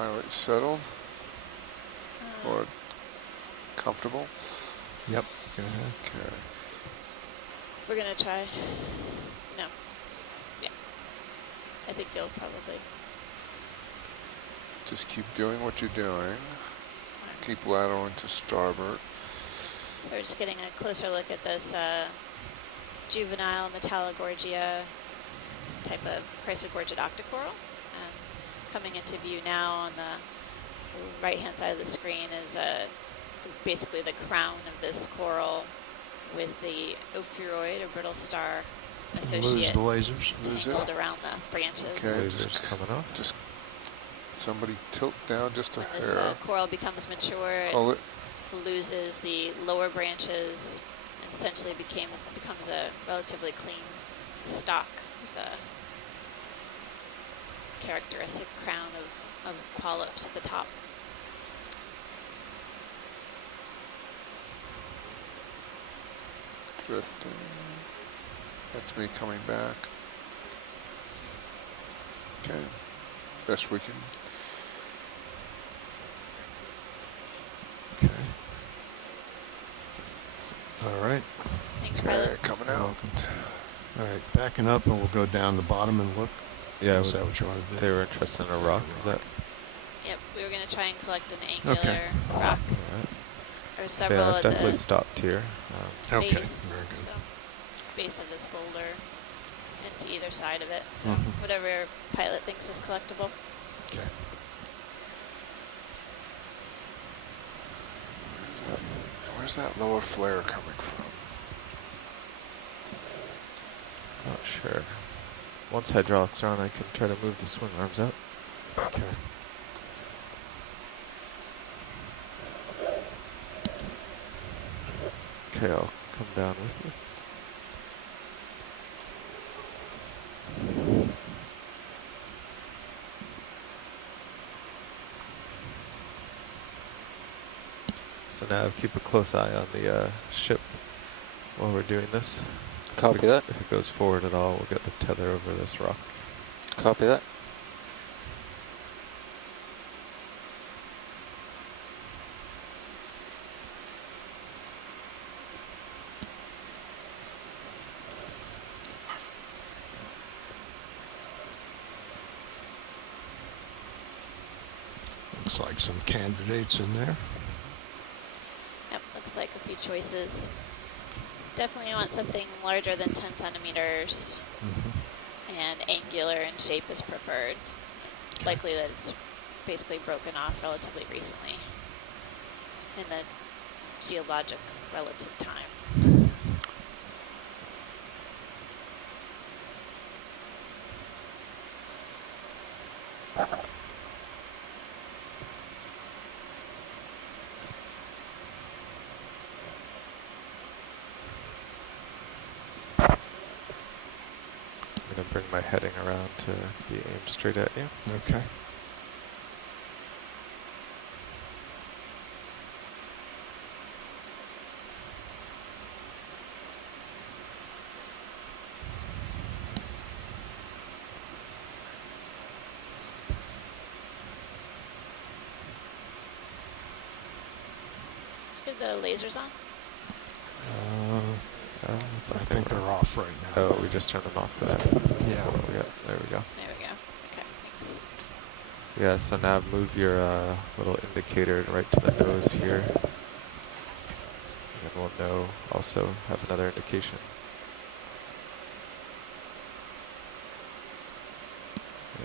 pilot settled or comfortable? Yep. Go ahead. Okay. We're gonna try. No. Yeah. I think you'll probably. Just keep doing what you're doing. Keep lateraling to starboard. So we're just getting a closer look at this juvenile Metallogorgia type of chrysogorgid octocoral. Coming into view now on the right-hand side of the screen is basically the crown of this coral with the ophiuroid or brittle star associate Lose the lasers. tangled around the branches. Okay, Lasers coming off. Just somebody tilt down just a When this hair. coral becomes mature, Hold it loses the lower branches and essentially becomes a relatively clean stalk with a characteristic crown of polyps at the top. Drifting. That's me coming back. Okay. Best we can. Okay. All right. Thanks, Okay, pilot. coming You're out. welcome. All right, backing up, and we'll go down the bottom and look. Yeah, Is that what you want to do? they were interested in a rock. Is that? Yep, we were going to try and collect an angular Okay. rock. All right. There's So several yeah, I've at definitely the stopped here. Okay, base, very good. so base of this boulder and to either side of it. So Mhm. whatever pilot thinks is collectible. Okay. Where's that lower flare coming from? Not sure. Once hydraulics are on, I can try to move the swing arms out. Okay. Okay, I'll come down with you. So now keep a close eye on the ship while we're doing this. Copy that. If it goes forward at all, we'll get the tether over this rock. Copy that. Looks like some candidates in there. Yep, looks like a few choices. Definitely want something larger than 10 centimeters Mm-hmm. and angular in shape is preferred. Okay. Likely that it's basically broken off relatively recently in the geologic relative time. I'm going to bring my heading around to be aimed straight at you. Okay. Are the lasers on? I think they're off right now. Oh, we just turned them off for that. Yeah. There we go. There we go. Okay, thanks. Yeah, so now move your little indicator right to the nose here. And we'll know, also have another indication.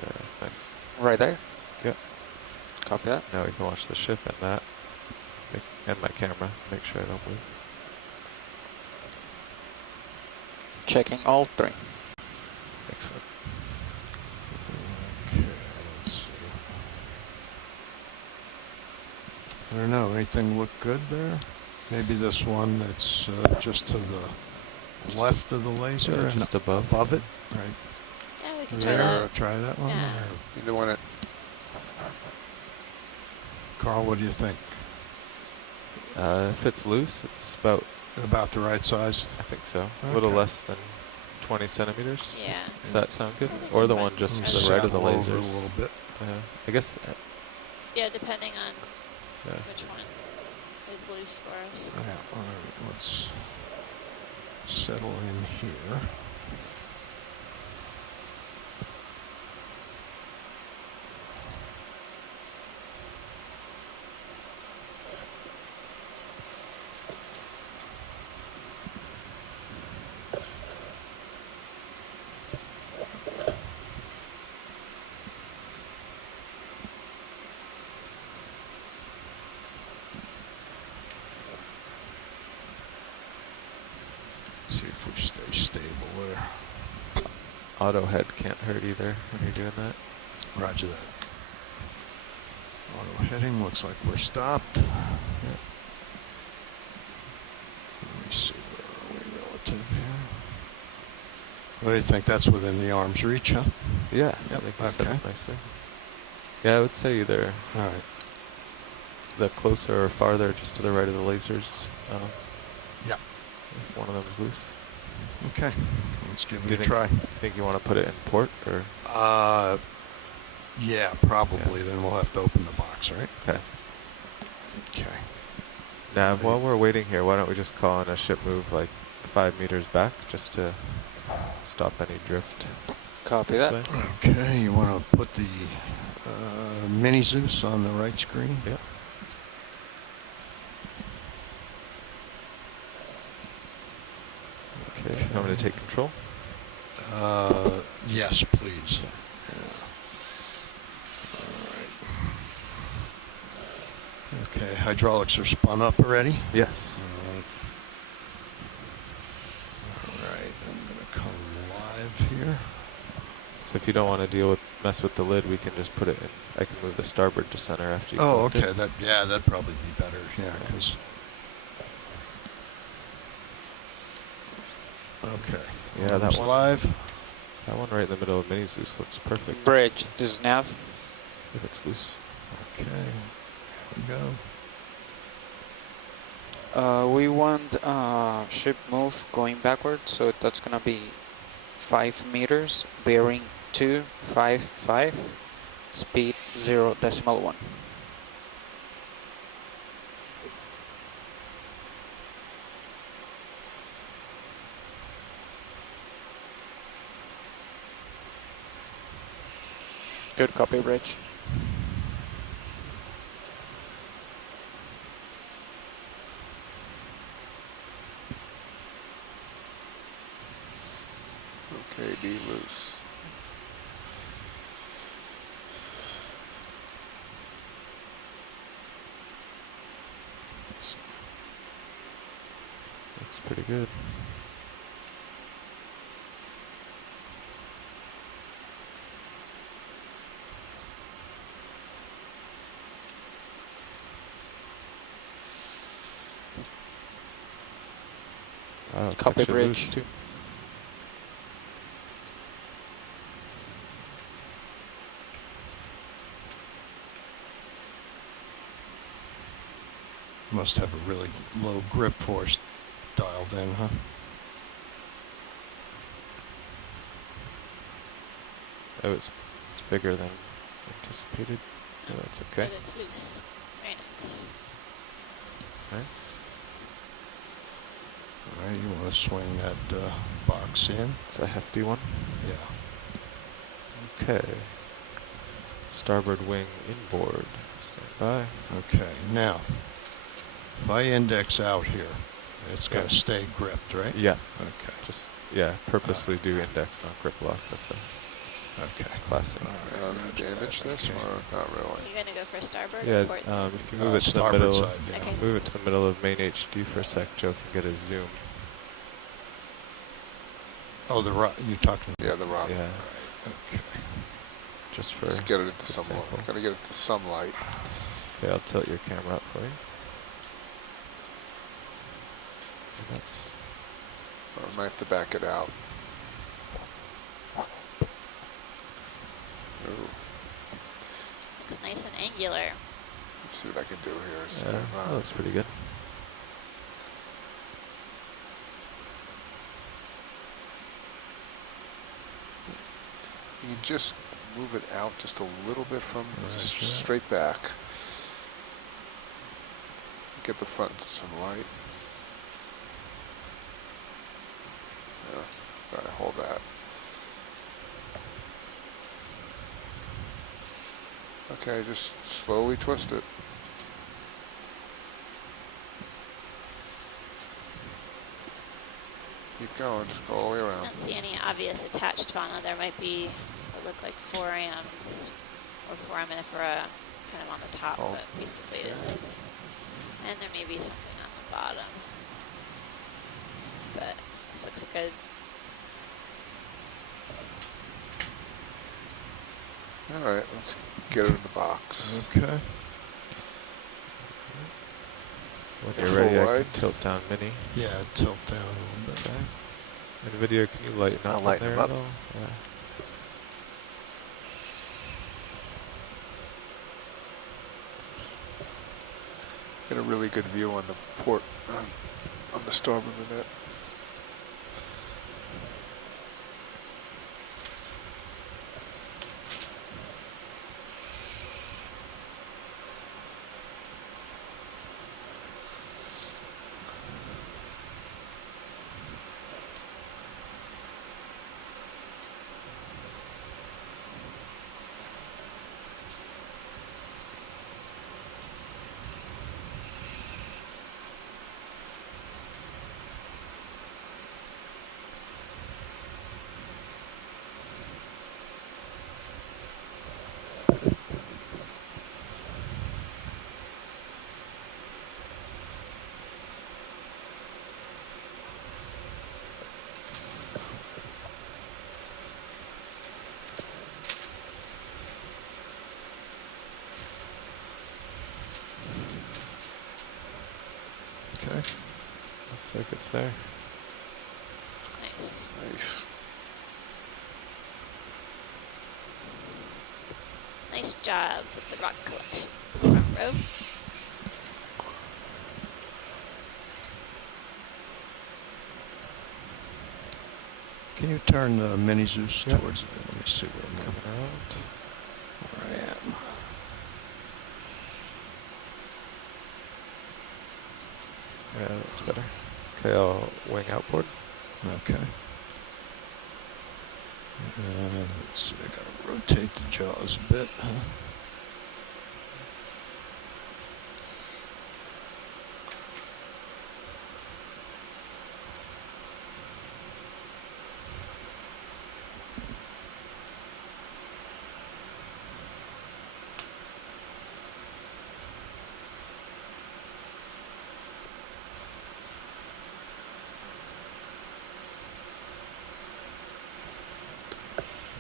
Yeah, nice. Right there. Yep. Copy that. Now we can watch the ship and that. And my camera. Make sure I don't move. Checking all three. Excellent. Okay, let's see. I don't know, anything look good there? Maybe this one that's just to the left of the laser? Yeah, and just above. Above it, right? Yeah, we can try There, that. try that one? Yeah. Or- Either one at Carl, what do you think? If it's loose, it's about, About the right size? I think so, a little Okay. less than 20 centimeters. Yeah. Does that sound good? I think Or that's the fine. one just Yeah. to the right of the Saddle over lasers? a little bit. I guess Yeah, depending on Yeah. which one is loose for us. Yeah, all right, let's settle in here. See if we stay stable there. Auto head can't hurt either when you're doing that. Roger that. Auto heading looks like we're stopped. Yeah. Let me see, where are we relative here? What do you think? That's within the arm's reach, huh? Yeah, Yep, I think you set okay. it nicely. Yeah, I would say either All right. the closer or farther, just to the right of the lasers. Yep. If one of them is loose. Okay, let's give Do it you a try. think you want to put it in port or? Yeah, probably. Yeah. Then we'll have to open the box, right? Okay. Okay. Nav, while we're waiting here, why don't we just call in a ship move like 5 meters back just to stop any drift? Copy this that. way? Okay, you want to put the mini Zeus on the right screen? Yep. Okay, you want me to take control? Yes, please. Yeah. All right. Okay, hydraulics are spun up already? Yes. All right, I'm going to come live here. So if you don't want to mess with the lid, we can just put it in. I can move the starboard to center after you Oh, collect okay. it. That'd probably be better. Yeah, because. Okay. Yeah, that Arms one. live. That one right in the middle of Mini Zeus looks perfect. Bridge, this is nav. If it's loose. Okay. Here we go. We want ship move going backward, so that's gonna be 5 meters, bearing 255, speed 0.1. Good copy, bridge. Okay, be loose. Looks pretty good. Wow, it's Copy, actually bridge. loose too. Must have a really low grip force dialed in, huh? Oh, it's bigger than anticipated. Oh, that's okay. But it's loose. Very nice. Nice. All right, you want to swing that box in? It's a hefty one. Yeah. Okay. Starboard wing inboard. Stand by. Okay, now, if I index out here, it's got Yeah. to stay gripped, right? Yeah. Okay. Just, yeah, purposely do index, not grip lock. That's a Okay. classic. All right. Damage this Okay. or not really? Are you going to go for starboard Yeah, or port side? if you move it to the starboard middle, side, yeah. Okay. move it to the middle of main HG for a sec, Joe can get a zoom. Oh, you're talking. Yeah, the rock. Yeah, Okay. just for. Just get it into the some light. sample. Gotta get it to some light. Okay, I'll tilt your camera up for you. And that's Or I might have to back it out. Ooh, Looks nice and angular. let's see what I can do here. yeah, Step that up. looks pretty good. You just move it out just a little bit from the Roger. straight back. Get the front some light. Yeah, sorry, hold that. Okay, just slowly twist it. Keep going, just go all the way I around. don't see any obvious attached fauna. There might be what look like forams or foraminiferA kind of on the top, Oh, but basically this okay. is, and there may be something on the bottom, but this looks good. All right, let's get it in the box. Okay. When Full you're ready, I wide. can tilt down Mini. Yeah, tilt down a little bit. Okay. And video, can you lighten up I'll in lighten there him up. at all? Yeah. Get a really good view on the port, on the starboard net. Okay. Looks like it's there. Nice. Nice. Nice job with the rock collection, front row. Can you turn the mini Zeus Yep. towards it? Let me see where I'm Coming out. where I am. Yeah, that looks better. Okay, I'll wing outboard. Okay. Let's see, I gotta rotate the jaws a bit.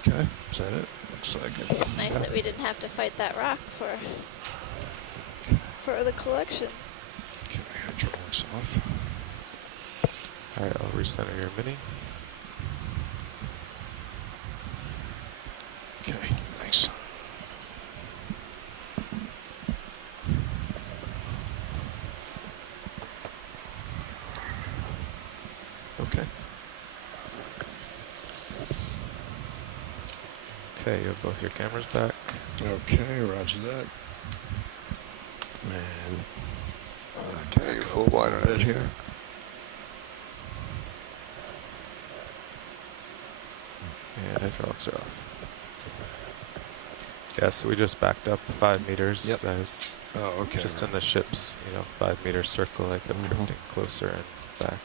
Okay, is that it? Looks like it. It's nice that we didn't have to fight that rock for the collection. Okay, hydraulics off. Alright, I'll recenter your Mini. Okay, thanks. Okay. Okay, you have both your cameras back. Okay, roger that. And Okay, you're full wide on bit everything. here. And hydraulics are off. Yeah, so we just backed up 5 meters. Yep. I was Oh, okay. just in right. the ship's, 5-meter circle. I kept Mhm. drifting closer and back.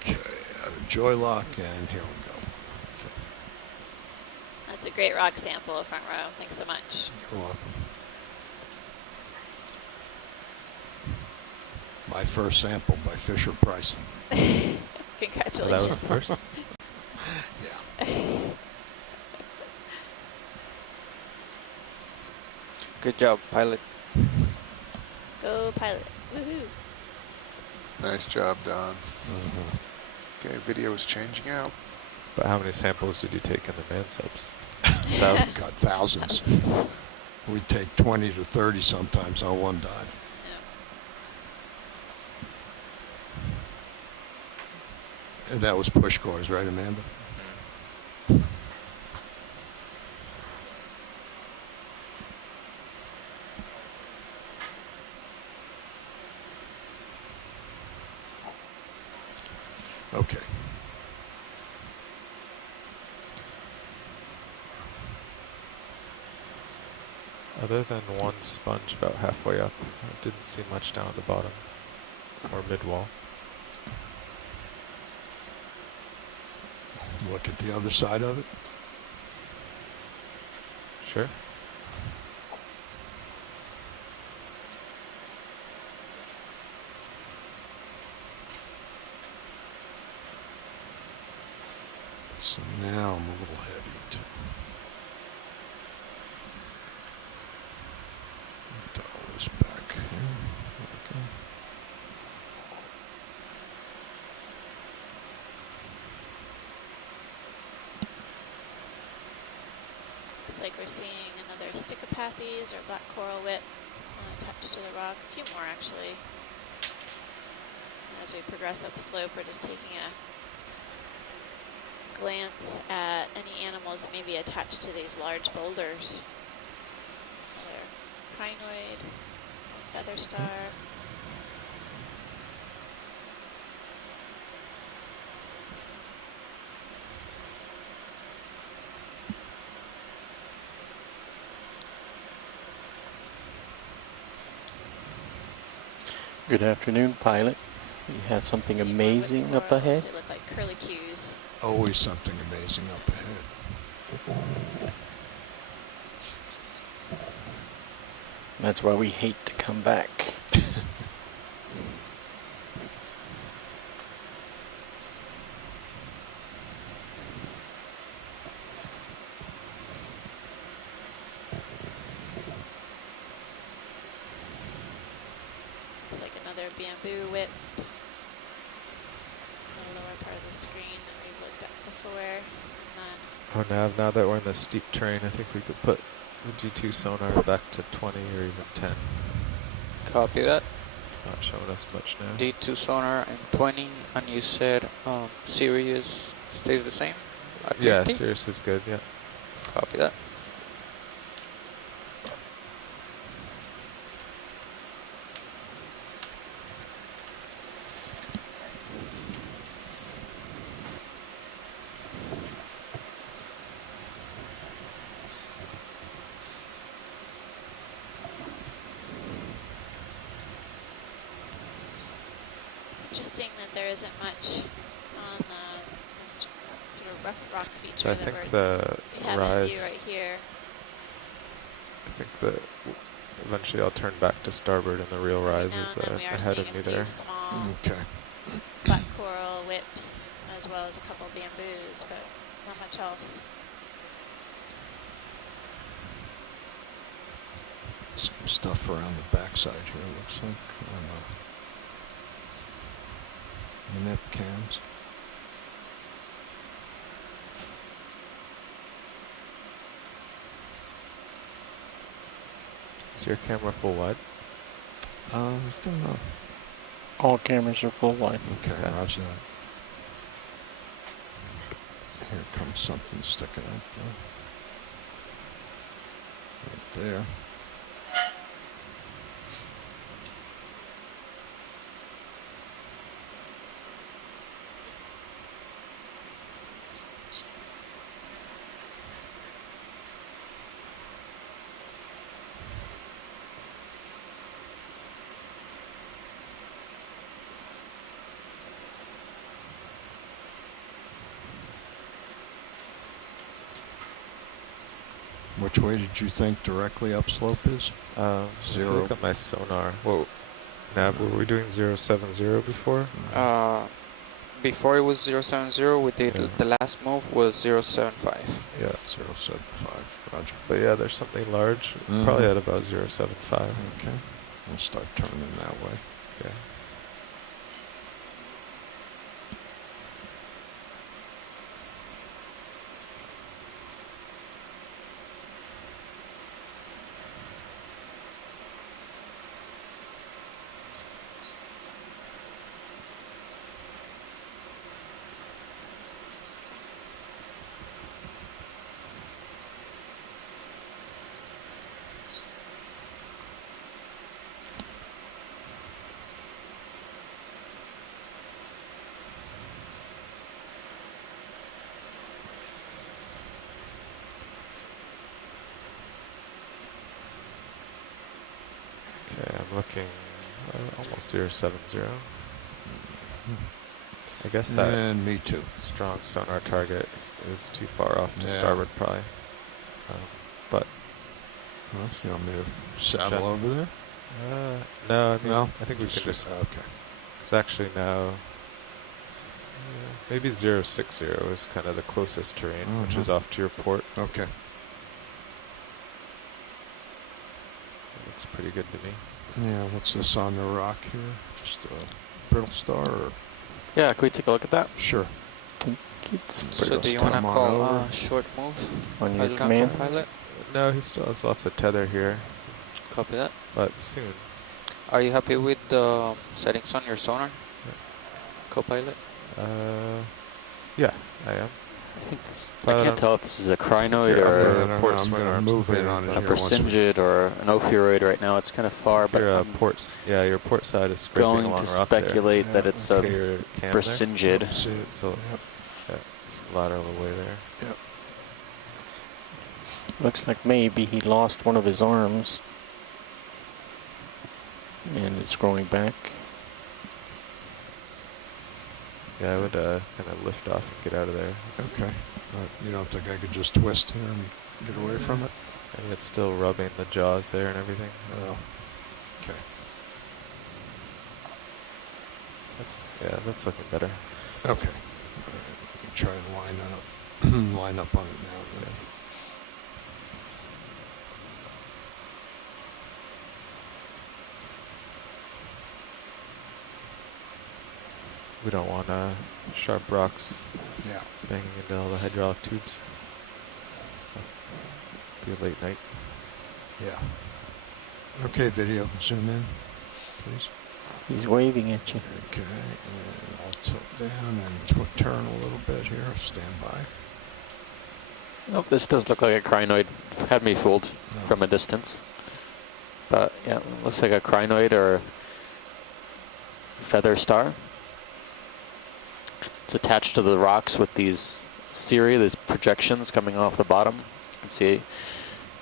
Okay, out of joy lock, and here we go. That's a great rock sample, front row. Thanks so much. You're welcome. My first sample by Fisher Price. So that Congratulations. was the first. Yeah. Good job, pilot. Go pilot. Woohoo. Nice job, Don. Mhm. Okay, video is changing out. But how many samples did you take in the man subs? Thousands. Got thousands. Thousands. We take 20 to 30 sometimes on one dive. Yeah. And that was push cores, right, Amanda? Okay. Other than one sponge about halfway up, I didn't see much down at the bottom or mid-wall. Look at the other side of it. Sure. So now I'm a little heavy too. Dial this back here. Okay. Looks like we're seeing another Stichopathes or black coral whip attached to the rock. A few more actually. As we progress up slope, we're just taking a glance at any animals that may be attached to these large boulders. Another crinoid, feather star. Good afternoon, pilot. You have something A few more amazing whip up corals. ahead? They look like curlicues. Always something amazing up ahead. That's why we hate to come back. Looks like another bamboo whip. The lower part of the screen that we've looked at before. And then Oh, now that we're in the steep terrain, I think we could put the G2 sonar back to 20 or even 10. Copy that. It's not showing us much now. D2 sonar and 20, and you said Sirius stays the same at 50? Yeah, Sirius is good, yeah. Copy that. interesting that there isn't much on this sort of rough rock feature So I that think we have in view rise, right here. I think that eventually I'll turn back to starboard and the real Every rise now is and then we are ahead seeing of me a few there. small Okay. black coral whips as well as a couple bamboos, but not much else. Some stuff around the backside here, it looks like. The nip cams. Is your camera full wide? Don't know. All cameras are full wide. Okay, Okay. roger that. Here comes something sticking out there. Right there. Which way did you think directly upslope is? If you Zero. look at my sonar. Whoa. Nav, were we doing 070 before? Before it was 070, we did Yeah. the last move was 075. Yeah. 075. Roger. But yeah, there's something large. Mhm. Probably at about 075. Okay. We'll start turning that way. Okay. looking almost 070. I guess that And me too. strong sonar target is too far off to Yeah. starboard probably. But Well, you want me to saddle Check. over there? no, I mean, No? I think we can just, Okay. it's actually now, maybe 060 is kind of the closest terrain, which is Mhm. off to your port. Okay. It looks pretty good to me. Yeah, what's this on the rock here? Just a brittle star or? Yeah, can we take a look at that? Sure. So do you want to Come on call over. short move? On your Pilot command? Pilot? No, he still has lots of tether here, Copy that. but soon. Are you happy with the settings on your sonar? Co-pilot? Yeah, I am. I think this, I But, can't tell if this is a crinoid Here, or I'm port gonna swing arms move in clear, on it but a here once we- Persingid or an Ophiuroid right now. It's kind of far, but Your I'm ports, yeah, your port side is scraping going along to rock there. speculate that Yeah, it's Okay, a your cam there? Persingid. Yep, see it. So- Yep. Yeah, it's lateral away there. Looks like maybe he lost one of his arms. And it's growing back. Yeah, I would kind of lift off and get out of there. Okay. You don't think I could just twist here and get away from it? And it's still rubbing the jaws there and everything. Oh. Okay. That's looking better. Okay. All right. We can try and line that up. Line up on it now. Then. We don't want sharp rocks Yeah. banging into all the hydraulic tubes. Be a late night. Yeah. Okay, video. Zoom in, please. He's waving at you. Okay. And I'll tilt down and turn a little bit here. Stand by. Oh, this does look like a crinoid. Had me fooled No. from a distance. But yeah, looks like a crinoid or feather star. It's attached to the rocks with these these projections coming off the bottom. You can see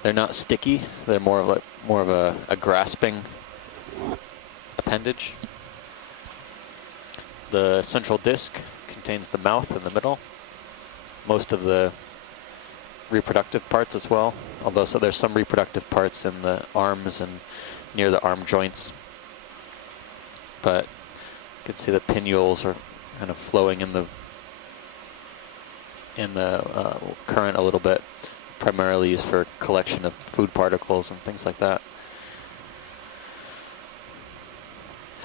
they're not sticky. They're more of a grasping appendage. The central disc contains the mouth in the middle. Most of the reproductive parts as well, although so there's some reproductive parts in the arms and near the arm joints. But you can see the pinnules are kind of flowing in the current a little bit, primarily used for collection of food particles and things like that.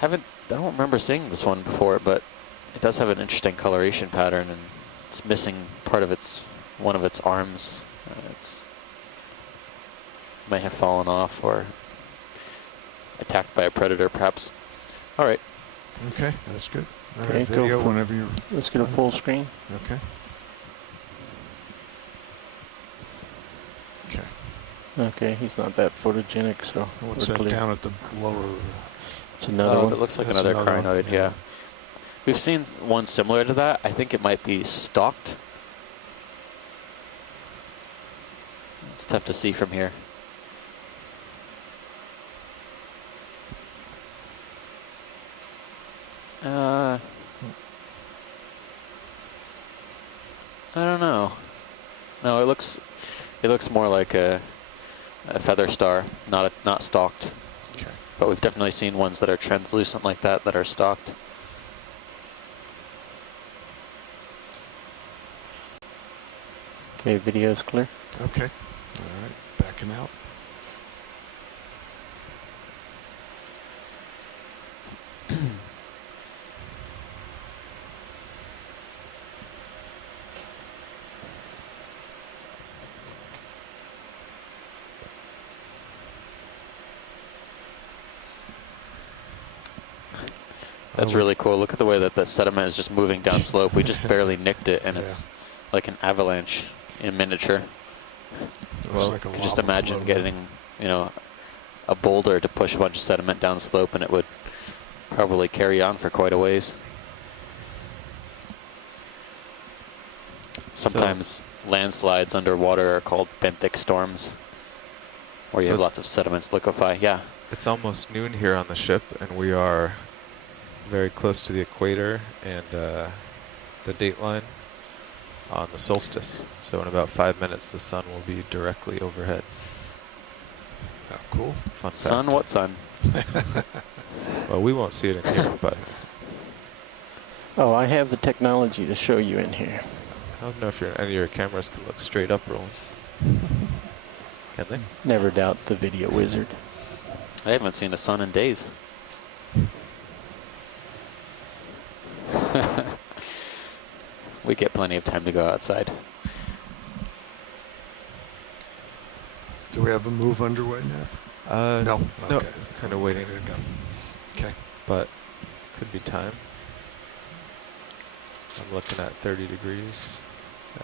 I don't remember seeing this one before, but it does have an interesting coloration pattern, and it's missing part of one of its arms. It's may have fallen off or attacked by a predator, perhaps. All right. Okay, that's good. All Okay, right, go video for- whenever you're. Let's get a full screen. Okay. Okay. Okay, he's not that photogenic, so What's we're that clear. down at the lower? It's another Oh, one. that looks like That's another another one, crinoid, yeah. We've seen one similar to that. I think it might be stalked. It's tough to see from here. I don't know. No, it looks more like a feather star, not stalked. Okay. But we've definitely seen ones that are translucent like that are stalked. Okay, video's clear. Okay. All right. Backing out. That's Oh, really cool. Look at the way that the sediment is just moving down slope. We just barely nicked it, and Yeah. it's like an avalanche in miniature. Looks Well, like a you could just lava imagine flow. getting, a boulder to push a bunch of sediment down slope, and it would probably carry on for quite a ways. Sometimes landslides underwater are called benthic storms, where you So- have lots of sediments liquefy. Yeah. It's almost noon here on the ship, and we are very close to the equator and the date line on the solstice. So in about 5 minutes, the sun will be directly overhead. Oh, cool. Fun Sun? fact. What sun? Well, we won't see it in here, but Oh, I have the technology to show you in here. I don't know if any of your cameras can look straight up, Roland. Can they? Never doubt the video wizard. I haven't seen the sun in days. We get plenty of time to go outside. Do we have a move underway now? No. No, Okay. kind of waiting, There you go. Okay. but could be time. I'm looking at 30 degrees. Yeah.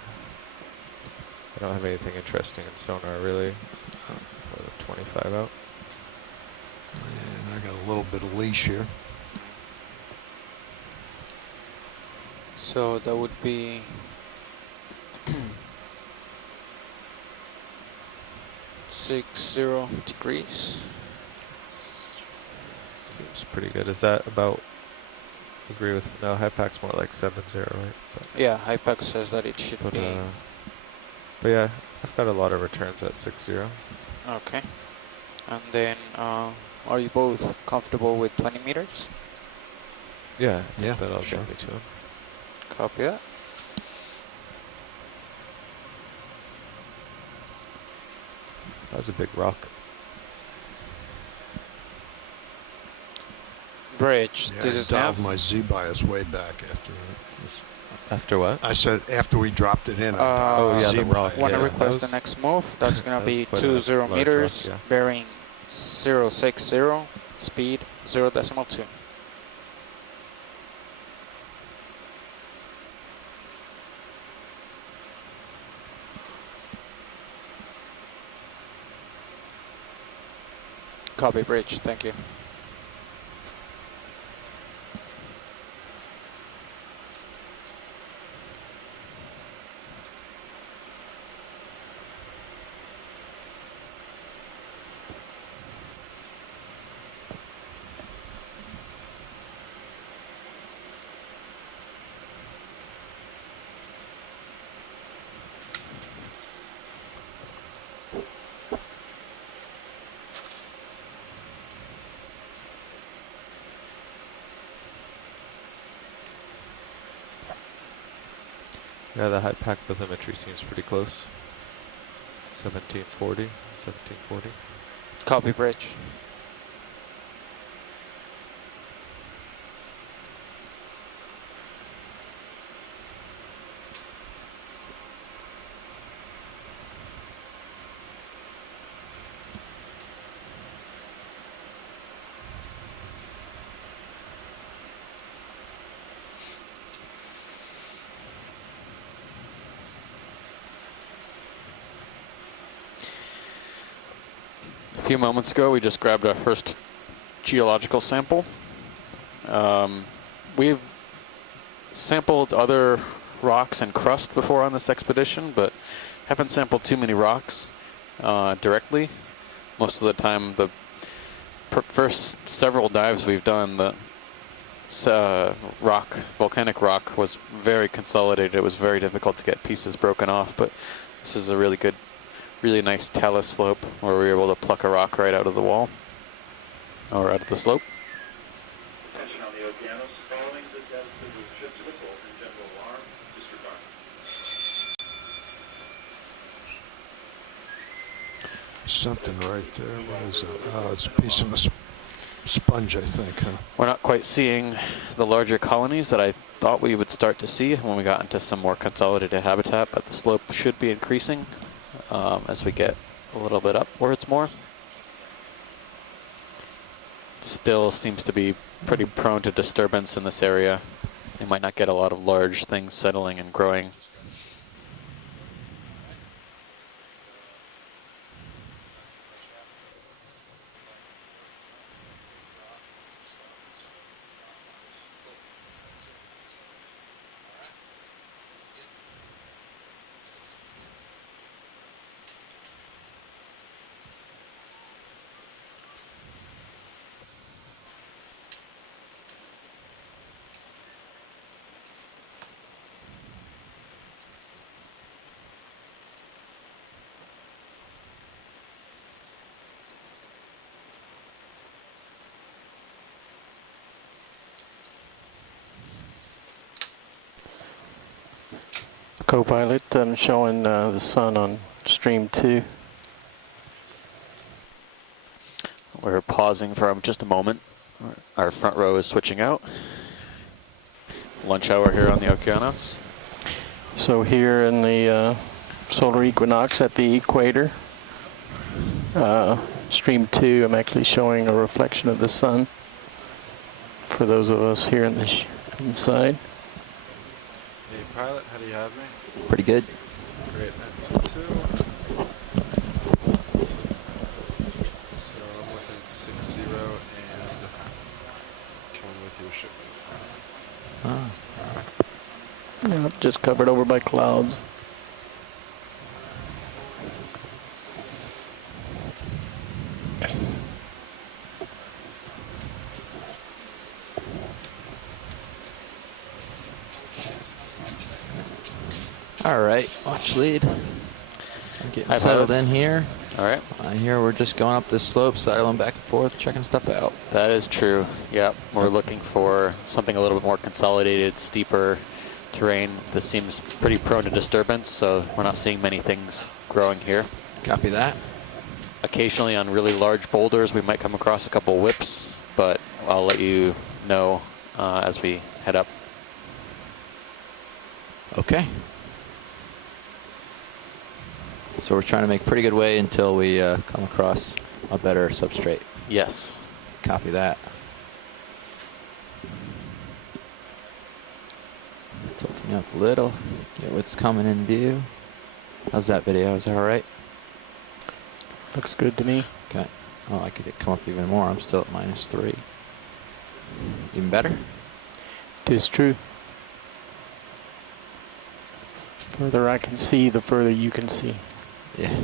I don't have anything interesting in sonar, really. 25 out. And I got a little bit of leash here. So that would be 60 degrees. Seems pretty good. Is that about, agree with, no, high pack's more like 70, right? Yeah, HYPACK says that it should But be. but yeah, I've got a lot of returns at 60. Okay. And then, are you both comfortable with 20 meters? Yeah, Yeah, that'll sure. get me to him. Copy that. That was a big rock. Bridge, Yeah, this I is dialed nav. my Z-bias way back after this. After what? I said after we dropped it in. I dialed Oh, yeah, the Z-bias. rock, Want to yeah. request That the was- next move? That's gonna that was be quite a 20 large meters, rock, yeah. bearing 060, speed 0.2. Copy bridge, thank you. Yeah, the high pack bathymetry seems pretty close. 1740, 1740. Copy bridge. A few moments ago, we just grabbed our first geological sample. We've sampled other rocks and crust before on this expedition, but haven't sampled too many rocks directly. Most of the time, the first several dives we've done, the volcanic rock was very consolidated. It was very difficult to get pieces broken off, but this is a really nice talus slope where we were able to pluck a rock right out of the wall or out of the slope. Attention on the Okeanos. Following the death of the ship to the Gulf in general alarm. Disregard. Something right there. What is it? Oh, it's a piece of a sponge, I think, huh? We're not quite seeing the larger colonies that I thought we would start to see when we got into some more consolidated habitat, but the slope should be increasing as we get a little bit upwards more. Still seems to be pretty prone to disturbance in this area. You might not get a lot of large things settling and growing. Co-pilot, I'm showing the sun on stream 2. We're pausing for just a moment. Our front row is switching out. Lunch hour here on the Okeanos. So here in the solar equinox at the equator, stream 2, I'm actually showing a reflection of the sun for those of us here in the inside. Hey, pilot, how do you have me? Pretty good. Great. At 2. So I'm within 6-0 and coming with your ship. Ah. Yeah, just covered over by clouds. All right, watch lead. I'm getting Hi, settled pilots. in here. All right. Here we're just going up this slope, sidling back and forth, checking stuff out. That is true. Yep. We're looking for something a little bit more consolidated, steeper terrain. This seems pretty prone to disturbance, so we're not seeing many things growing here. Copy that. Occasionally on really large boulders, we might come across a couple whips, but I'll let you know as we head up. Okay. So we're trying to make pretty good way until we come across a better substrate. Yes. Copy that. Tilting up a little, get what's coming in view. How's that video? Is that all right? Looks good to me. Okay. Oh, I could come up even more. I'm still at -3. Even better? Tis true. Further I can see, the further you can see. Yeah.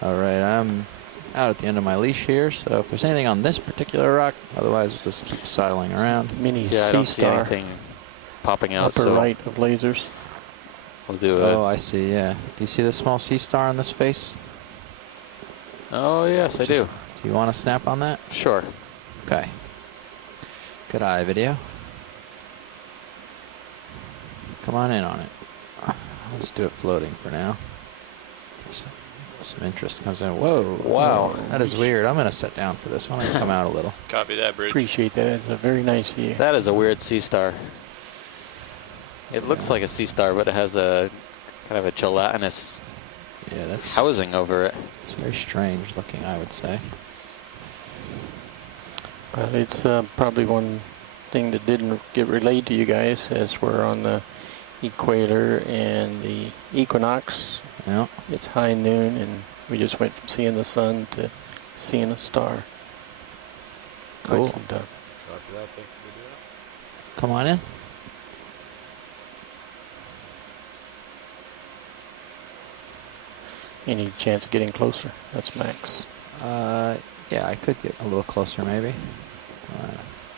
All right, I'm out at the end of my leash here, so if there's anything on this particular rock, otherwise we'll just keep sidling around. Mini Yeah, I don't see C-star, anything popping out, upper so right of lasers. we'll do Oh, it. I see, yeah. Do you see the small sea star on this face? Oh, yes, I do. Do you want to snap on that? Sure. Okay. Good eye video. Come on in on it. I'll just do it floating for now. Some interest comes in. Whoa. Wow. That is weird. I'm going to sit down for this one. I'm going to come out a little. Copy that, Bridge. Appreciate that. It's a very nice view. That is a weird sea star. It looks like a sea star, but it has a kind of a gelatinous Yeah, that's housing over it. it's very strange looking, I would say. But it's probably one thing that didn't get relayed to you guys as we're on the equator and the equinox. Yeah. It's high noon and we just went from seeing the sun to seeing a star. Cool. Nicely done. Copy that. Thank you for doing it. Come on in. Any chance of getting closer? That's max. Yeah, I could get a little closer maybe.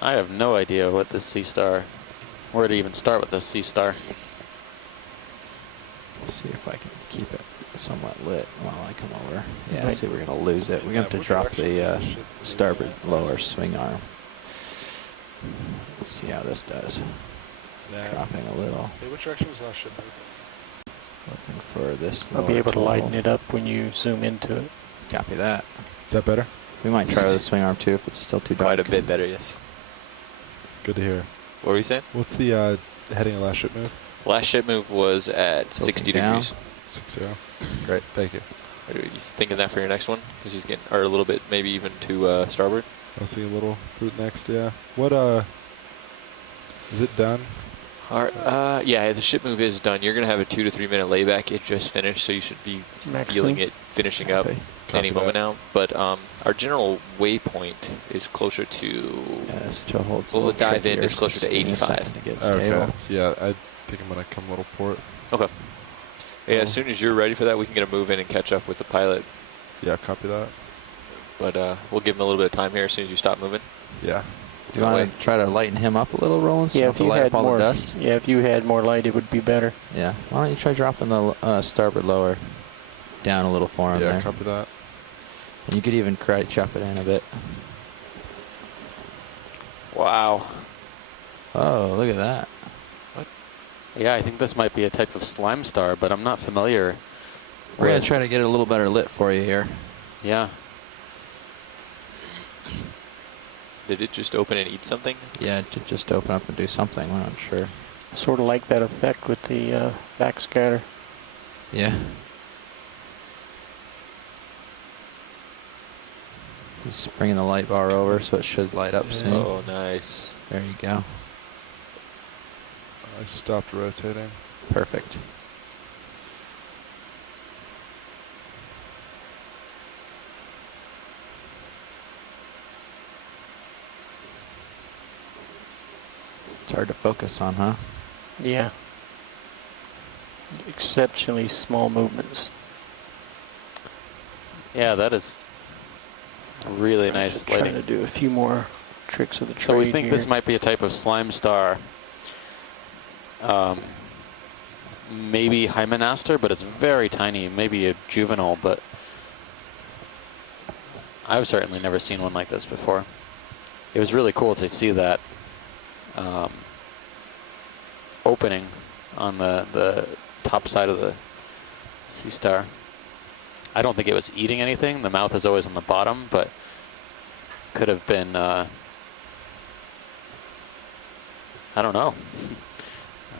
I have no idea what this sea star, where to even start with this sea star. See if I can keep it somewhat lit while I come over. Yeah, Right. see, we're going to lose it. We're going to have to Which drop direction the does the ship move? starboard lower swing arm. Let's see how this does. Yeah. Dropping a little. Hey, which direction was that ship moving? Looking for this I'll be lower able to lighten total. it up when you zoom into it. Copy that. Is that better? We might try with the swing arm too if it's still too dark. Quite a bit better, yes. Good to hear. What were you saying? What's the heading of last ship move? Last ship move was at Tilting 60 down. degrees. 6-0. Great. Thank you. Are you thinking that for your next one? Because he's getting, or a little bit, maybe even to starboard. I'll see a little fruit next. Yeah. What is it done? All right. Yeah, the ship move is done. You're gonna have a 2 to 3 minute layback. It just finished, so you should be Max feeling soon? it finishing up Copy. any Copy moment that. now. But our general waypoint is closer to. Yeah, this still holds. a We'll little dive in, trickier, it's so closer just to give me a 85. second to get stable. Okay. So yeah, I think I'm gonna come a little port. Okay. Yeah, Oh. as soon as you're ready for that, we can get a move in and catch up with the pilot. Yeah. Copy that. But we'll give him a little bit of time here as soon as you stop moving. Yeah. Do you want to try to lighten him up a little, Roland? So Yeah, you if don't you have to light had up all more, the dust? yeah, if you had more light, it would be better. Yeah. Why don't you try dropping the starboard lower down a little for him Yeah. there? Copy that. And you could even chop it in a bit. Wow. Oh, look at that. Yeah, I think this might be a type of slime star, but I'm not familiar. We're going with- to try to get it a little better lit for you here. Yeah. Did it just open and eat something? Yeah, to just open up and do something. We're not sure. Sort of like that effect with the backscatter. Yeah. Just bringing the light bar over so it should light up soon. Oh, nice. There you go. I stopped rotating. Perfect. It's hard to focus on, huh? Yeah. Exceptionally small movements. Yeah, that is really nice Just trying to lighting. do a few more tricks of the trade. So we think here. this might be a type of slime star. Maybe Hymenaster, but it's very tiny. Maybe a juvenile, but I've certainly never seen one like this before. It was really cool to see that opening on the top side of the sea star. I don't think it was eating anything. The mouth is always on the bottom, but could have been, I don't know.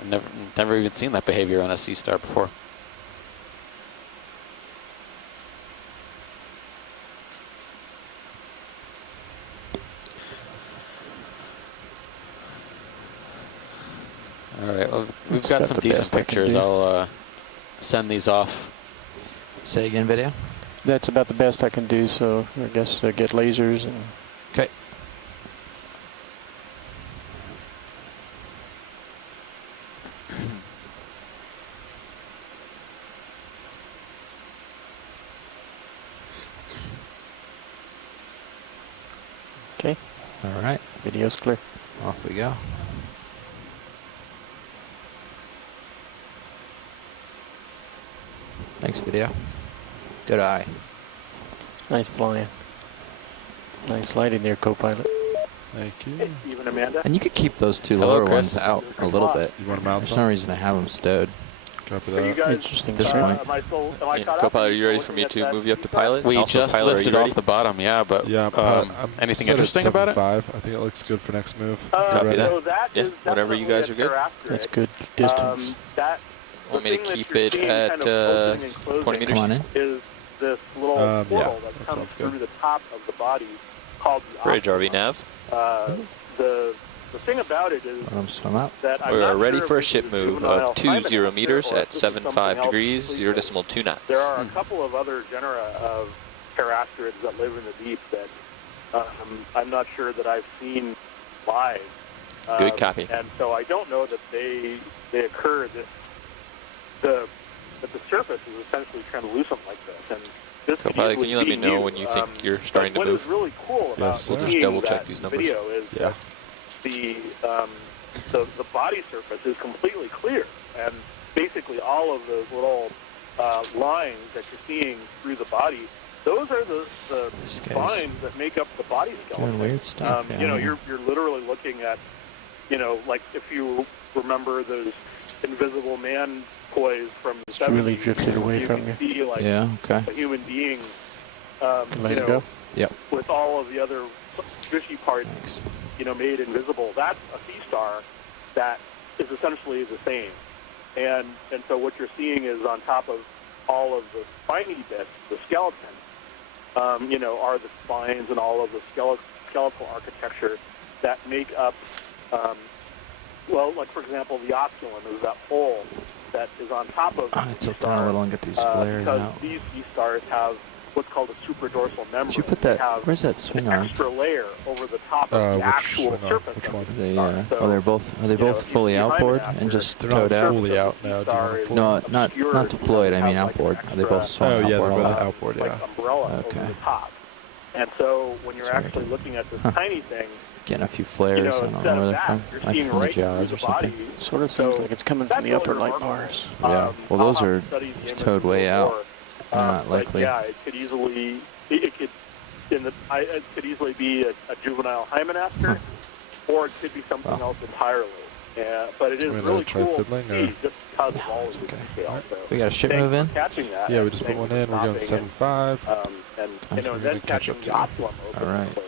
I've never even seen that behavior on a sea star before. All right, well, we've That's got about some the decent best I can pictures. do. I'll send these off. Say again, video? That's about the best I can do, so I guess get lasers and... Okay. Okay, All right. video's clear. Off we go. Thanks, video. Good eye. Nice flying. Nice lighting there, co-pilot. Thank you. Stephen, Amanda. And you could keep those two Hello, lower Chris. ones out a little bit. You want to mount For some some? reason I have them stowed. Copy Are you that. guys, Interesting. This point. am I still, am I And caught up? Copilot, are you ready Looking for me at to that move you up to sea star? pilot? We Also, just pilot, are lifted you ready? off the bottom, yeah, but Yeah, anything set it at interesting about it? 7.5. I think it looks good for next move. Copy Ready? that. So that Yeah, is whenever you definitely guys are good. a That's characteristic. good distance. That, Want the me to thing that keep you're it seeing at kind of opening and 20 closing meters? Come on in. is this little Yeah, portal that that comes sounds good. through the top of the body called the Bridge RV Okeanos. nav. The thing about it is Let them swim out. that I'm We are not ready sure for a if ship this is move juvenile of 20 Hymenaster meters or if at this is something 75 else degrees, completely. 0.2 knots. There are a couple of other genera of pterasterids that live in the deep that I'm not sure that I've seen live. Good copy. And so I don't know that they occur that the surface is essentially translucent like this. And this Copilot, view can you let me would be know new. when you think you're starting to what move? is really cool about Yes, we'll just seeing double check that these numbers. video is Yeah. that the body surface is completely clear, and basically all of those little lines that you're seeing through the body, those are the This guy's spines that make up the body skeleton. doing weird stuff. You know, you're literally looking at, like if you remember those Invisible Man toys from the It's 70s, really drifted away from can you. see like Yeah, okay. a human being, Let you it know, go. Yep. with all of the other fishy parts, Thanks. made invisible. That's a sea star that is essentially the same. And so what you're seeing is on top of all of the spiny bits, the skeleton, are the spines and all of the skeletal architecture that make up, like for example, the osculum is that hole that is on top of I'm gonna the sea tilt down a star, little and get these flares because out. these sea stars have what's called a supradorsal membrane. Did you put They that? have Where's that swing an arm? extra layer over the top of the Which actual swing arm? surface Which of one? the They, star. So, are they both if you fully see outboard Hymenaster, and just They're not towed out? fully out now. Do you want to fully? No, not deployed. I mean Have, like, outboard. an Are they both extra, swung Oh, yeah, outboard they're all both out? outboard, like yeah. umbrella Okay. over the top. And so when you're That's actually weird. looking at this Huh. tiny thing, Getting a few flares. I don't instead know of where they're that, from. you're Like seeing from the right through jaws the or something. body. Sort of seems So like it's coming That's from the upper really light remarkable. bars. Yeah. Well, I'll those have to are study the image towed way out. more. Not But likely. yeah, it could easily it could easily be a juvenile Hymenaster, or it could be something Wow. else entirely. But it is I'm gonna really try cool to fiddling, see or- just because of all of the okay. detail. So We got a ship thanks move in? for catching that. Yeah, we and just put thanks one for in. We're going stopping 7.5. and Nice. and We then could catch catching up the to. Optimum open All right. and close.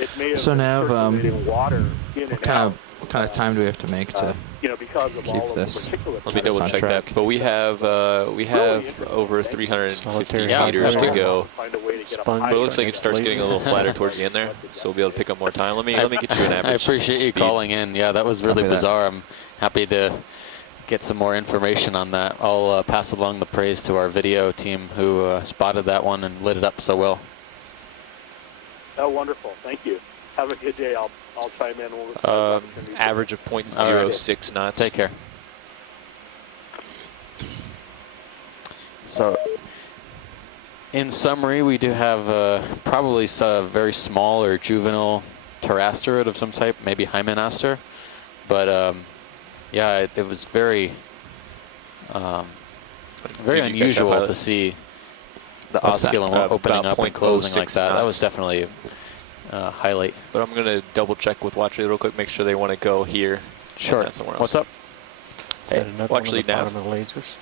It may have So been Nav, circulating water in and out. what kind of time do we have to make to Because of keep all of the this? particulate Let me Keep us double on check track. that. But we have interesting. over Thank you. 350 Solitary Yeah, meters to perfect. go. Find a way to get up Sponge. high But it looks like enough it starts Laser. getting a little flatter towards the end there, so we'll be able to pick up more time. Let me get you an average. I appreciate you speed. calling in. Yeah, that was really Copy that. bizarre. I'm happy to get some more information on that. I'll pass along the praise to our video team who spotted that one and lit it up so well. Oh, wonderful. Thank you. Have a good day. I'll chime in. Average of 0.06 knots. Take care. So, in summary, we do have probably a very small or juvenile pterasterid of some type, maybe hymenaster. But yeah, it was very, very Did you catch that, unusual pilot? to see the What's that? osculum opening About up and closing like 0.06 that. That was knots. definitely a highlight. But I'm going to double check with Watch It real quick, make sure they want to go here. Sure. And not somewhere else. What's up? Is that Hey, another well, one actually, at the Nav. bottom of the lasers?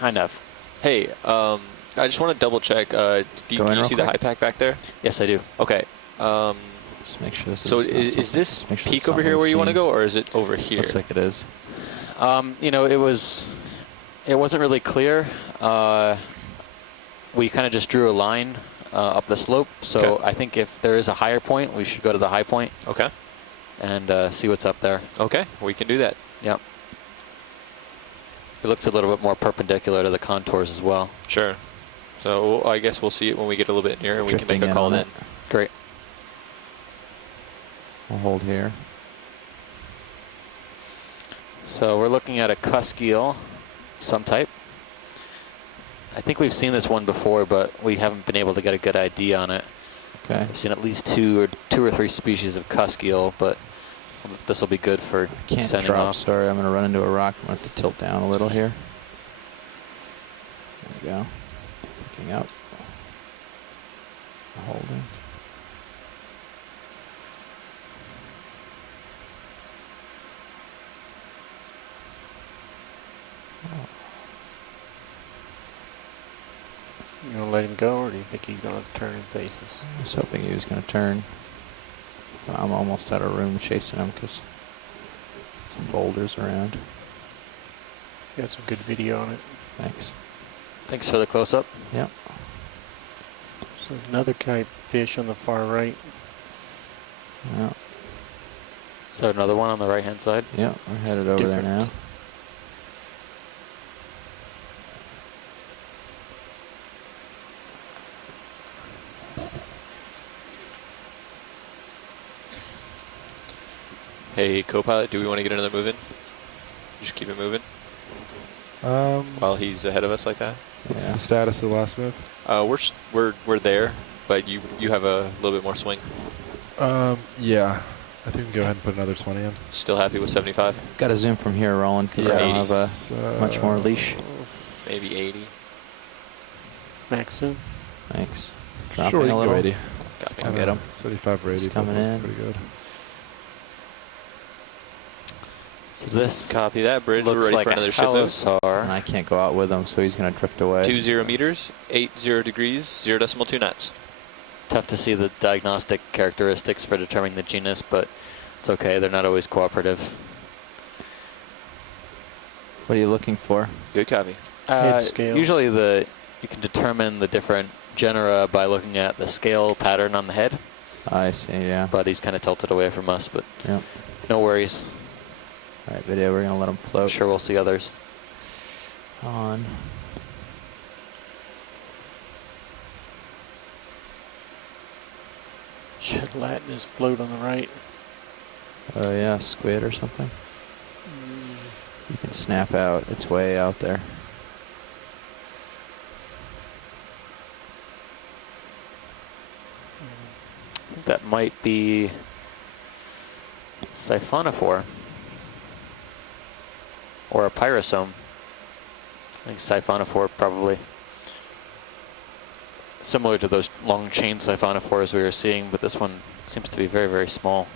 Hi, Nev. Hey, I just want to double check. Do you Go in real see the high quick. pack back there? Yes, I do. Okay. Just make sure this So is. not is something- this make sure peak it's over here something where you want to we've go, or is it over seen. here? Looks like it is. You know, it wasn't really clear. We kind of just drew a line up the slope. So Okay. I think if there is a higher point, we should go to the high point Okay. and see what's up there. Okay, we can do that. Yep. It looks a little bit more perpendicular to the contours as well. Sure. So I guess we'll see it when we get a little bit nearer and we can make Drifting a call on then. it. Great. We'll hold here. So we're looking at a cusk eel, some type. I think we've seen this one before, but we haven't been able to get a good idea on it. Okay. We've seen at least two or three species of cusk eel, but this will be good for Can't sending drop. off. Sorry, I'm going to run into a rock. I'm going to have to tilt down a little here. There we go. Picking up. Holding. You gonna let him go, or do you think he's gonna turn and face us? I was hoping he was going to turn. But I'm almost out of room chasing him because some boulders around. Got some good video on it. Thanks. Thanks for the close-up. Yep. So another type fish on the far right. Yeah. Is there another one on the right-hand side? Yeah, we're headed over there Different. now. Hey, co-pilot, do we want to get another move in? Just keep it moving while he's ahead of us like that. What's Yeah. the status of the last move? We're there, but you have a little bit more swing. Yeah. I think we can go ahead and put another 20 in. Still happy with 75? Got to zoom from here, Roland, because I don't have Yes, much more leash. Maybe 80. Max zoom. Thanks. Sure, Dropping we a can little. go 80. Got me. I'll get him. 75 or 80. He's coming both look in. Pretty good. So this Copy that, bridge. We're looks ready like for a another ship move. And halosaur. I can't go out with him, so he's going to drift away. 20 meters, 80 degrees, 0.2 knots. Tough to see the diagnostic characteristics for determining the genus, but it's okay. They're not always cooperative. What are you looking for? Good copy. Head scales. Usually you can determine the different genera by looking at the scale pattern on the head, I see, yeah. but he's kind of tilted away from us, but Yep. no worries. All right, video, we're going to let him I'm float sure we'll see others. on. Gelatinous float on the right. Oh, yeah, squid or something. You can snap out. It's way out there. I think that might be siphonophore or a pyrosome. I think siphonophore probably. Similar to those long chain siphonophores we were seeing, but this one seems to be very, very small.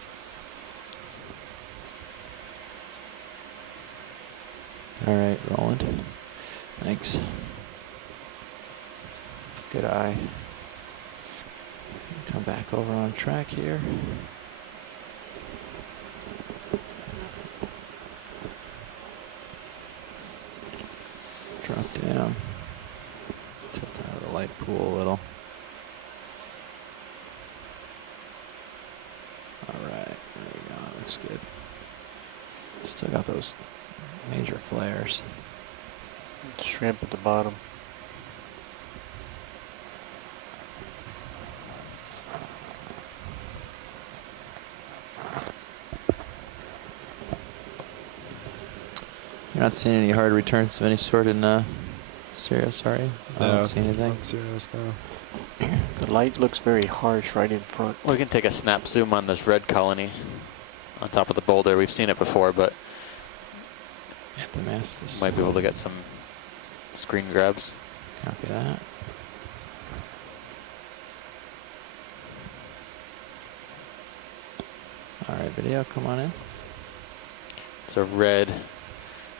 All right, Roland. Thanks. Good eye. Come back over on track here. Drop down. Tilt out of the light pool a little. All right, there we go. Looks good. Still got those major flares. Shrimp at the bottom. You're not seeing any hard returns of any sort in Sirius, are you? I don't see anything. Not serious now. The light looks very harsh right in front. We can take a snap zoom on this red colony on top of the boulder. We've seen it before, but The Mastis. might be able to get some screen grabs. Copy that. All right, video, come on in. It's a red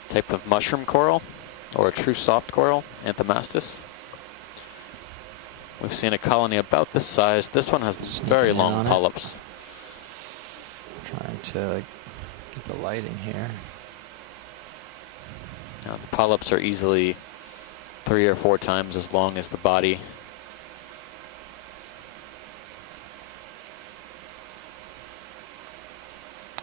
type of mushroom coral, or a true soft coral, Anthomastus. We've seen a colony about this size. This one has very in long on it. polyps. Trying to get the lighting here. Now, the polyps are easily 3 or 4 times as long as the body.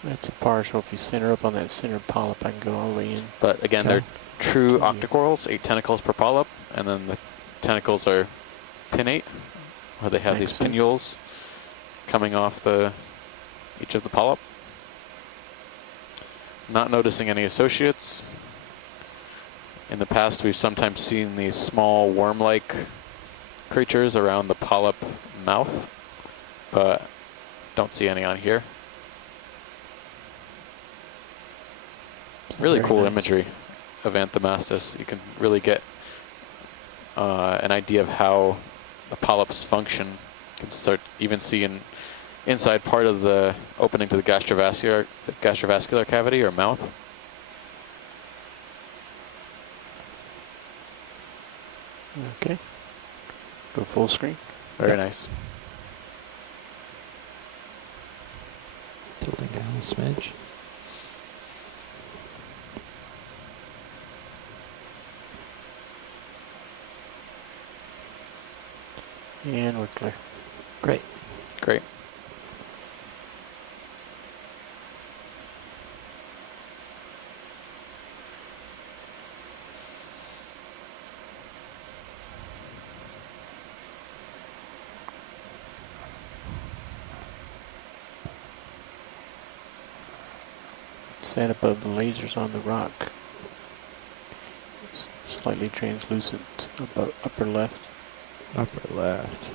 That's a partial. If you center up on that center polyp, I can go all the way in. But again, Okay. they're true octocorals, 8 tentacles per polyp, and then the tentacles are pinnate, where they have these Excellent. pinnules coming off each of the polyp. Not noticing any associates. In the past, we've sometimes seen these small worm-like creatures around the polyp mouth, but don't see any on here. Really Very cool nice. imagery of Anthomastus. You can really get an idea of how the polyps function. You can start even seeing inside part of the opening to the gastrovascular cavity or mouth. Okay. Go full screen. Very Yep. nice. Tilting down a smidge. And we're clear. Great. Great. Set above the lasers on the rock. Slightly translucent above upper left. Upper left.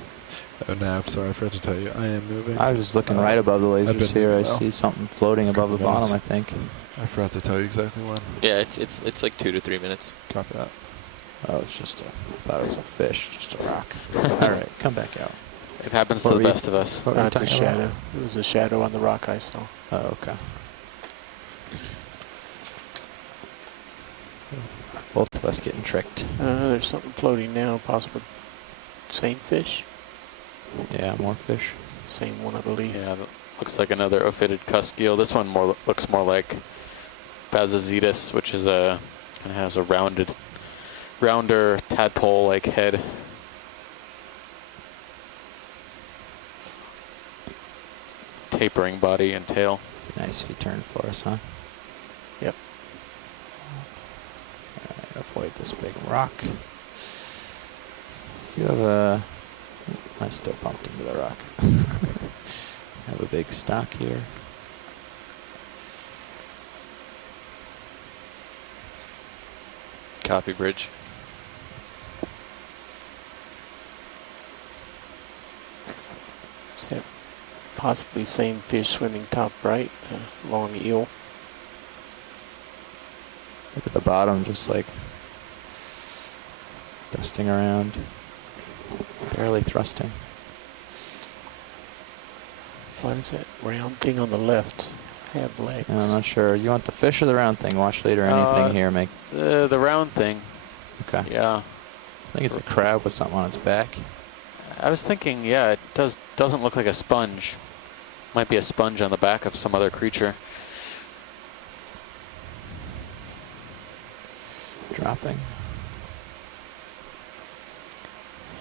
Oh, Nav, sorry, I forgot to tell you. I am moving. I was just looking right above the I've lasers been here. I moving well. see something floating above the Couple bottom, I minutes. think. I forgot to tell you exactly when. Yeah, it's like 2 to 3 minutes. Copy that. Oh, it's just I thought it was a fish, just a rock. All right, come back out. It happens What to were the you- best of us. What were you Not the talking about? shadow. It was a shadow on the rock I saw. Oh, okay. Both of us getting tricked. There's something floating now, possible. Same fish? Yeah, more fish. Same one, I believe. Yeah, that looks like another ophidiid cusk-eel. This one looks more like Bazazetus, which is kind of has a rounder tadpole-like head. Tapering body and tail. Be nice if you turned for us, huh? Yep. All right, avoid this big rock. You have a... I still bumped into the rock. Have a big stock here. Copy bridge. Is that possibly same fish swimming top right, long eel? Look at the bottom, just like dusting around, barely thrusting. What is that round thing on the left? Crab legs. I'm not sure. You want the fish or the round thing? Watch leader, anything here? Make. The round thing. Okay. Yeah. I think it's a crab with something on its back. I was thinking, yeah, it doesn't look like a sponge. Might be a sponge on the back of some other creature. Dropping.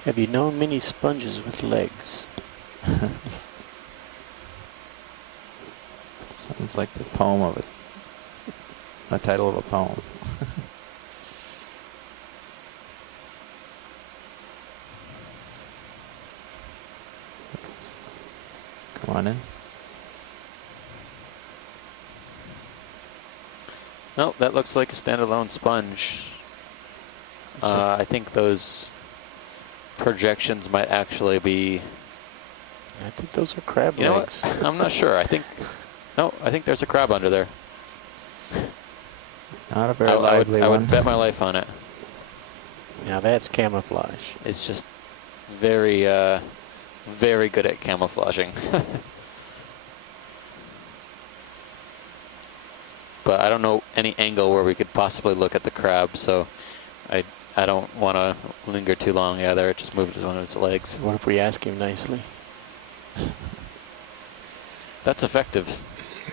Have you known many sponges with legs? Sounds like the poem of it. The title of a poem. Come on in. No, that looks like a standalone sponge. I think those projections might actually be. I think those are crab You know legs. what? I'm not sure. I think there's a crab under there. Not a very I lively would one. bet my life on it. Now that's camouflage. It's just very, very good at camouflaging. But I don't know any angle where we could possibly look at the crab, so I don't want to linger too long. Yeah, there it just moved one of its legs. What if we ask him nicely? That's effective.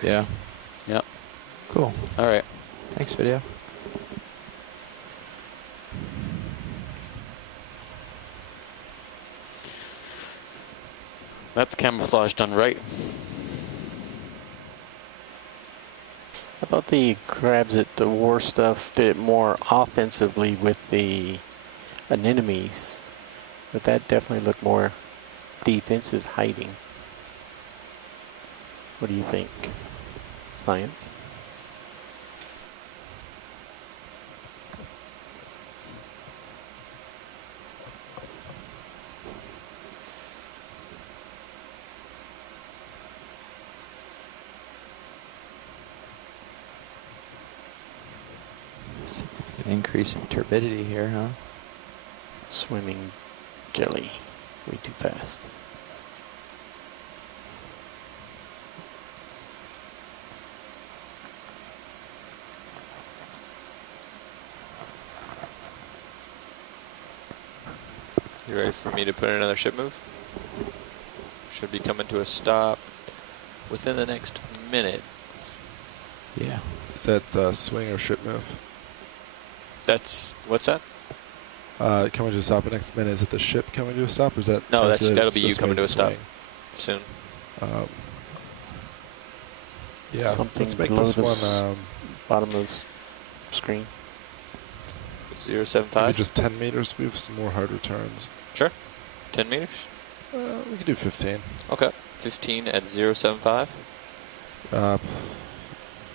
Yeah. Yep. Cool. All right. Thanks, video. That's camouflage done right. I thought the crabs at the war stuff did it more offensively with the anemones, but that definitely looked more defensive, hiding. What do you think? Science? Increase in turbidity here, huh? Swimming jelly. Way too fast. You ready for me to put in another ship move? Should be coming to a stop within the next minute. Yeah. Is that swing or ship move? What's that? Coming to a stop the next minute. Is it the ship coming to a stop, or is that? No, that'll it's be you this coming way, to a stop swing? soon. Yeah, Something let's make below this this one bottom of the screen. 075. maybe just 10 meters. We have some more harder turns. Sure. 10 meters. We can do 15. Okay. 15 at 075.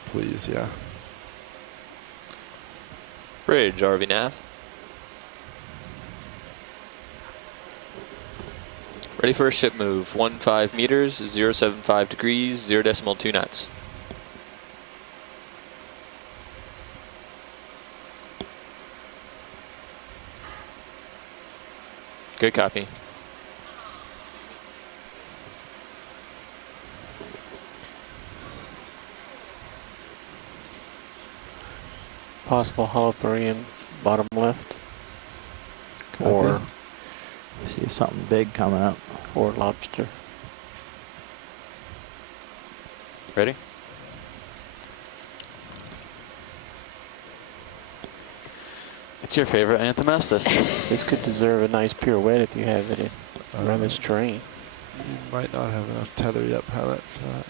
Please, yeah. Bridge, RV nav. Ready for a ship move. 15 meters, 075 degrees, 0.2 knots. Good copy. Possible holothurian bottom left. Copy. Or See something big coming up. or lobster. Ready? It's your favorite anthem Estes. This could deserve a nice pirouette if you have it around this terrain. You might not have enough tether yet, pilot, for that.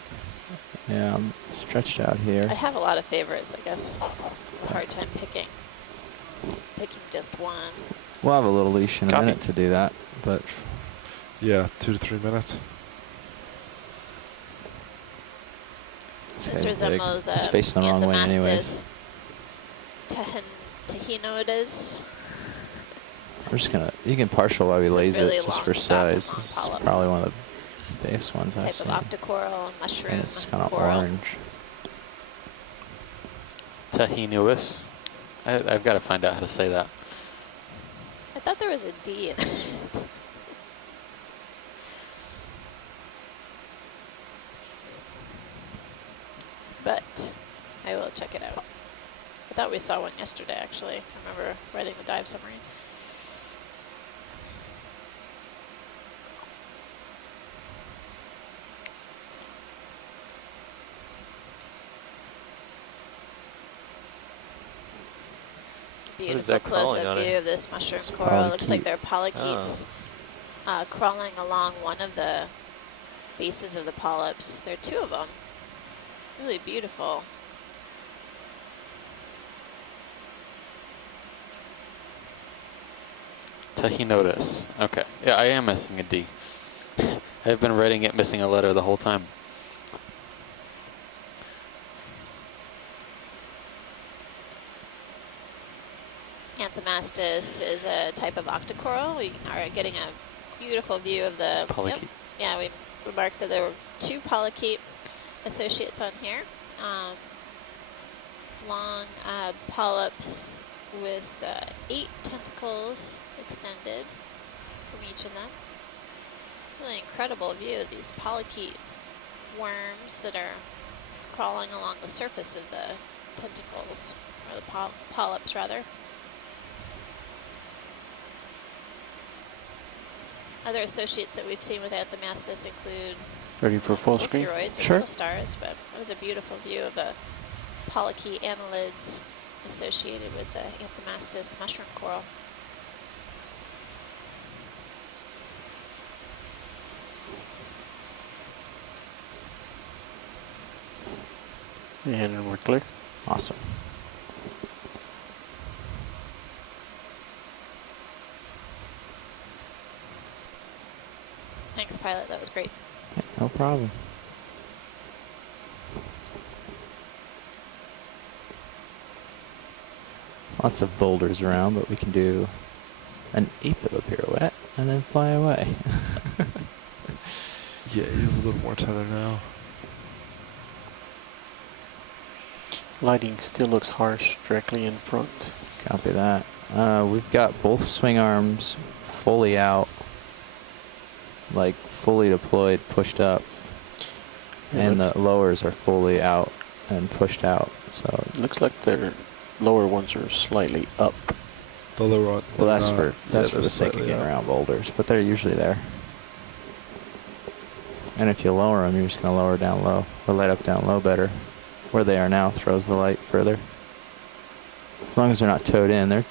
Yeah, I'm stretched out here. I have a lot of favorites, I guess. A hard time picking just one. We'll have a little leash in a Copy. minute to do that, but Yeah, 2 to 3 minutes. this This guy's big. resembles It's facing the wrong way anyways. Tahinoides. We're just gonna, you can partial while we It's laze really it just long for stalk size. with This is long polyps. probably one of the biggest ones I've Type seen. of octocoral, mushroom, And it's kind of coral. orange. Tahinuis. I've got to find out how to say that. I thought there was a D in it. but I will check it out. I thought we saw one yesterday, actually. I remember writing the dive summary. Beautiful close-up view of this mushroom coral. It looks like they're polychaetes crawling along one of the bases of the polyps. There are two of them. Really beautiful. Tahinotus. Okay. Yeah, I am missing a D. I've been writing it missing a letter the whole time. Anthomastus is a type of octocoral. We are getting a beautiful view of the Polychaete. Yep. Yeah, we remarked that there were two polychaete associates on here. Long polyps with 8 tentacles extended from each of them. Really incredible view of these polychaete worms that are crawling along the surface of the tentacles, or the polyps rather. Other associates that we've seen with Anthomastus include Ready for full screen? Ophiuroids or Sure. little stars, but it was a beautiful view of the polychaete annelids associated with the Anthomastus mushroom coral. And we're clear. Awesome. Thanks, pilot. That was great. No problem. Lots of boulders around, but we can do an eighth of a pirouette and then fly away. Yeah, you have a little more tether now. Lighting still looks harsh directly in front. Copy that. We've got both swing arms fully out, like fully deployed, pushed up, and the lowers are fully out and pushed out. So It looks like their lower ones are slightly up. The lower one. well, that's for the sake of getting around boulders, but they're usually there. And if you lower them, you're just gonna lower down low, or light up down low better. Where they are now throws the light further. As long as they're not towed in, they're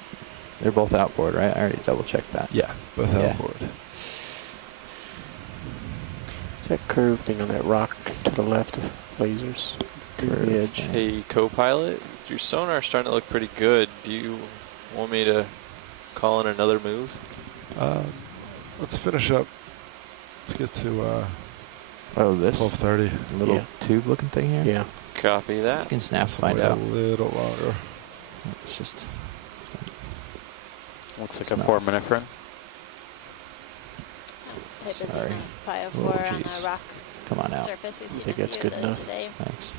both outboard, right? I already double checked that. Yeah, both Yeah. outboard. It's that curved thing on that rock to the left of lasers. Curved The edge. thing. Hey, co-pilot, your sonar's starting to look pretty good. Do you want me to call in another move? Let's finish up. Let's get to Oh, this 12:30. little Yeah. tube looking thing here? Yeah. Copy You that. can snaps find Wait out. a little longer. It's just Looks like It's a not. 4-minute Type is Sorry. in a 504 Oh, on jeez. the rock come on out. surface. We've seen think a that's few of good those enough. today. Thanks.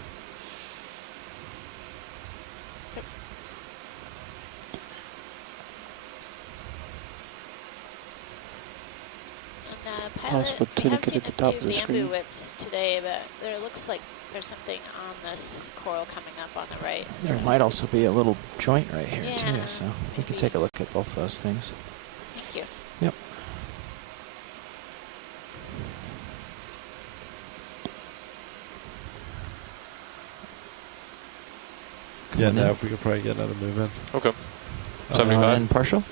And Possible pilot, we tunicate have seen at the a top few of the bamboo screen. whips today, but there looks like there's something on this coral coming up on the right. There so might also be a little joint right here too, Yeah, so we can maybe. take a look at both those things. Thank you. Yep. Yeah, Coming now in. if we could probably get another move in. Okay. Uh, 75. And partial?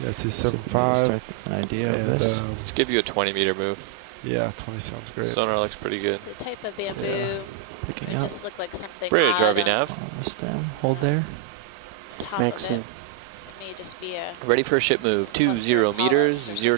Yeah, So we can 275. start an idea of And, this. Let's give you a 20-meter move. yeah, 20 sounds great. Sonar looks pretty good. It's a type of bamboo. Yeah. Picking It up just looked like something Bridge, odd RV on nav. on the stem. Hold there. the top Max of it. in. May just be a Ready for a ship move. Cluster 20 of meters, polyps or 0